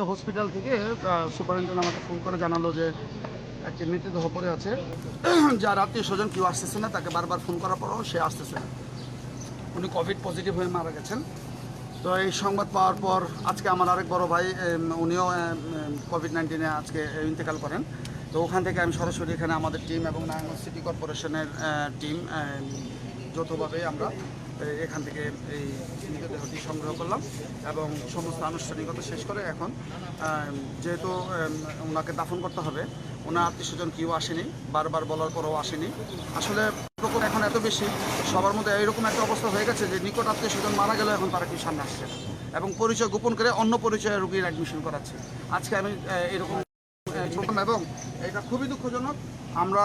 Hospital থেকে superintendent আমাকে phone করে জানালো যে একটা মৃতদেহ পড়ে আছে, যার আত্মীয় স্বজন কেউ আসতেছে না, তাকে বারবার ফোন করার পরও সে আসতেছে না। উনি কোভিড পজিটিভ হয়ে মারা গেছেন। তো এই সংবাদ পাওয়ার পর আজকে আমার আরেক বড় ভাই উনিও কোভিড-19 আজকে ইন্তেকাল করেন। তো ওখান থেকে আমি সরাসরি এখানে আমাদের টিম এবং নারায়ণগঞ্জ সিটি কর্পোরেশনের টিম যৌথভাবে আমরা এখান থেকে এই মৃতদেহটি সংগ্রহ করলাম এবং সমস্ত আনুষ্ঠানিকতা শেষ করে এখন যেহেতু ওনাকে দাফন করতে হবে, ওনার আত্মীয় স্বজন কেউ আসেনি, বারবার বলার পরেও আসেনি। আসলে প্রকোপ এখন এত বেশি, সবার মধ্যে এরকম একটা অবস্থা হয়ে গেছে যে নিকট আত্মীয় স্বজন মারা গেলে এখন তারা কেউ সামনে আসছে না এবং পরিচয় গোপন করে অন্য পরিচয়ে রোগীর অ্যাডমিশন করাচ্ছে। আজকে আমি এরকম এবং এটা খুবই দুঃখজনক। আমরা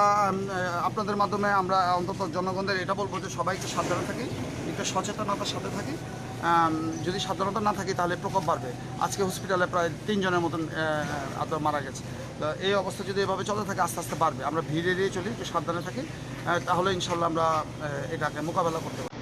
আপনাদের মাধ্যমে আমরা অন্তত জনগণদের এটা বলবো যে সবাইকে সাবধানে থাকি, একটু সচেতনতার সাথে থাকি। যদি সাবধানতা না থাকি তাহলে প্রকোপ বাড়বে। আজকে হসপিটালে প্রায় 3 জনের মতন মারা গেছে। তো এই অবস্থা যদি এভাবে চলতে থাকে আস্তে আস্তে বাড়বে। আমরা ভিড় এড়িয়ে চলি, একটু সাবধানে থাকি, তাহলে ইনশাল্লাহ আমরা এটাকে মোকাবেলা করতে পারি।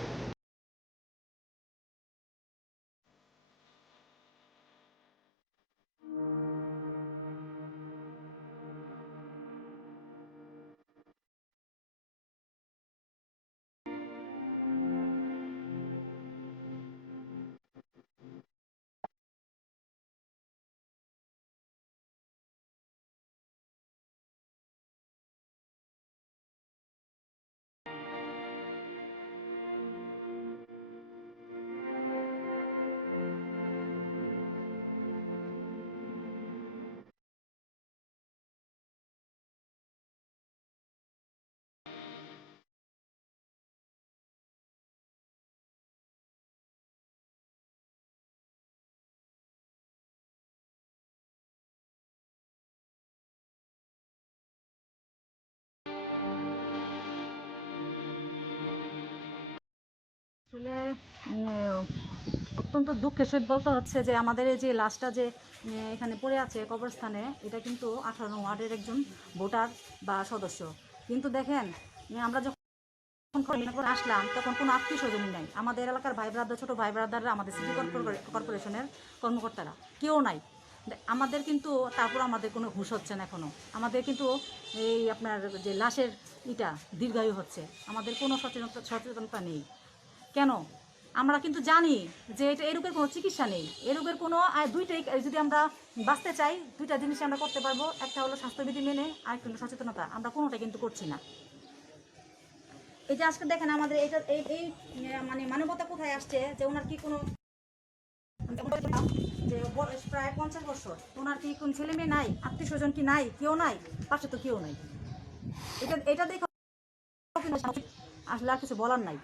আসলে অত্যন্ত দুঃখের সহিত বলতে হচ্ছে যে আমাদের এই যে লাশটা যে এখানে পড়ে আছে কবরস্থানে, এটা কিন্তু 18 নং ওয়ার্ডের একজন ভোটার বা সদস্য। কিন্তু দেখেন, আমরা যখন আসলাম তখন কোনো আত্মীয় স্বজনই নাই। আমাদের এলাকার ভাই ব্রাদার, ছোটো ভাই ব্রাদাররা, আমাদের সিটি কর্পোরেশনের কর্মকর্তারা কেউ নাই আমাদের। কিন্তু তারপর আমাদের কোনো হুঁশ হচ্ছে না এখনও। আমাদের কিন্তু এই আপনার যে লাশের দীর্ঘায়ু হচ্ছে, আমাদের কোনো সচেতনতা নেই। কেন? আমরা কিন্তু জানি যে এটা এই রোগের কোনো চিকিৎসা নেই। এই রোগের কোনো দুইটাই, যদি আমরা বাঁচতে চাই দুইটা জিনিস আমরা করতে পারবো। একটা হলো স্বাস্থ্যবিধি মেনে, আরেকটা হলো সচেতনতা। আমরা কোনোটা কিন্তু করছি না। এই যে আজকে দেখেন আমাদের এটা এই মানে মানবতা কোথায় আসছে, যে ওনার কি কোনো যে প্রায় 50 বছর, ওনার কি কোন ছেলে মেয়ে নাই, আত্মীয় স্বজন কি নাই? কেউ নাই, পাশে তো কেউ নাই। এটা দেখে আসলে আর কিছু বলার নাই।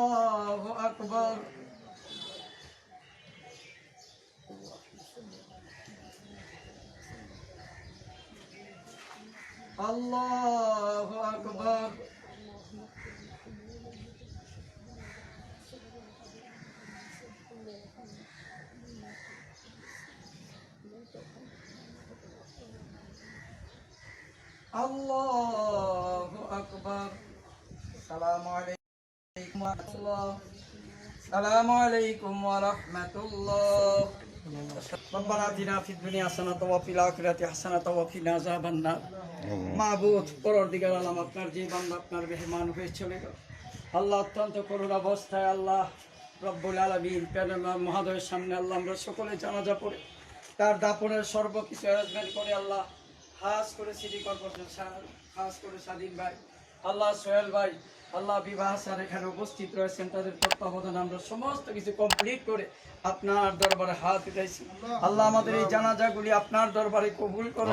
আল্লাহু আকবার। আল্লাহু আকবার। আল্লাহু আকবার। আসসালামু আলাইকুম ওয়া রাহমাতুল্লাহ। আসসালামু আলাইকুম ওয়া রাহমাতুল্লাহ। রব্বানা আতিনা ফিদ দুনিয়া হাসানাতাও ওয়া ফিল আখিরাতি হাসানাতাও ওয়া কিনা আযাবান নার। মাবুদ, পরওয়ারদিগার আলম, আপনার যে বান্দা আপনার মেহমান হয়ে চলে গেল আল্লাহ, অত্যন্ত করুণ অবস্থায় আল্লাহ রব্বুল আলামিন প্যানেলার মহাদয়ের সামনে আল্লাহ আমরা সকলে জানাজা পড়ে তার দাপনের সর্বকিছু অ্যারেঞ্জমেন্ট করে আল্লাহ, খাস করে সিটি কর্পোরেশন, খাস করে স্বাধীন ভাই, আল্লাহ সোহেল ভাই, আল্লাহ বিবাহ স্যার এখানে উপস্থিত রয়েছেন, তাদের তত্ত্বাবধানে আমরা সমস্ত কিছু কমপ্লিট করে আপনার দরবারে হাত উঠাইছি। আল্লাহ আমাদের এই জানাজাগুলি আপনার দরবারে কবুল করুন।